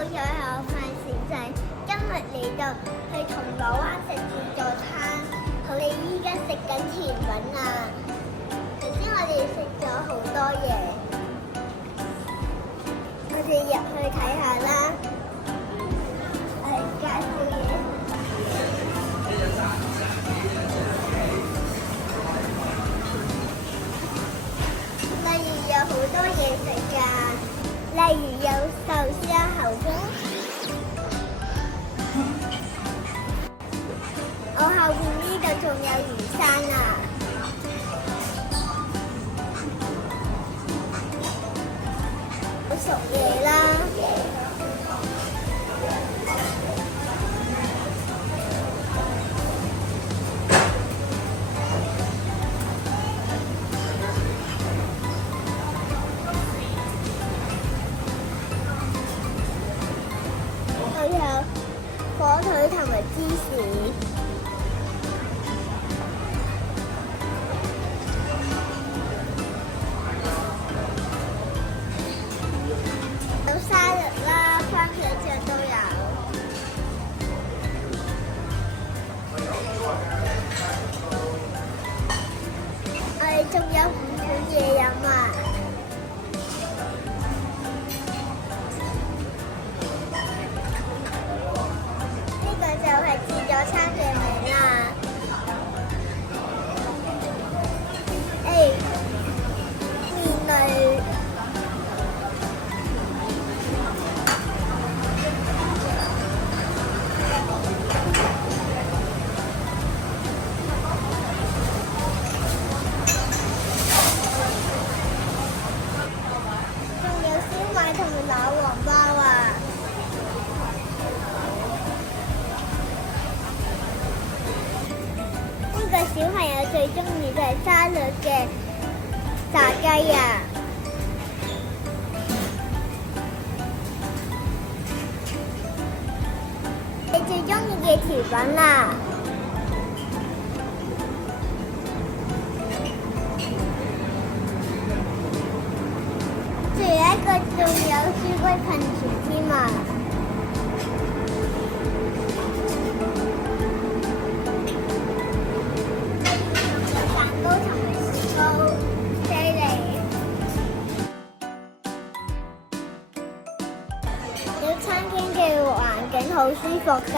好彩有飯食仔，今日嚟到去銅鑼灣食自助餐，我哋依家食緊甜品啊！頭先我哋食咗好多嘢，我哋入去睇下啦。介紹嘢，例如有好多嘢食㗎，例如有壽司啊、喉公。我後邊呢度仲有魚生啊！好熟嘢啦〜有火腿同埋芝士，有沙律啦，番茄醬都有。我哋仲有5款嘢飲啊！就係自助餐嘅名啦。麵類仲有燒賣同埋奶黃包啊！小朋友最中意就係沙律嘅炸雞啊！你最中意嘅甜品啊？仲有一個仲有朱古力噴泉添啊！餐廳嘅環境好舒服㗎。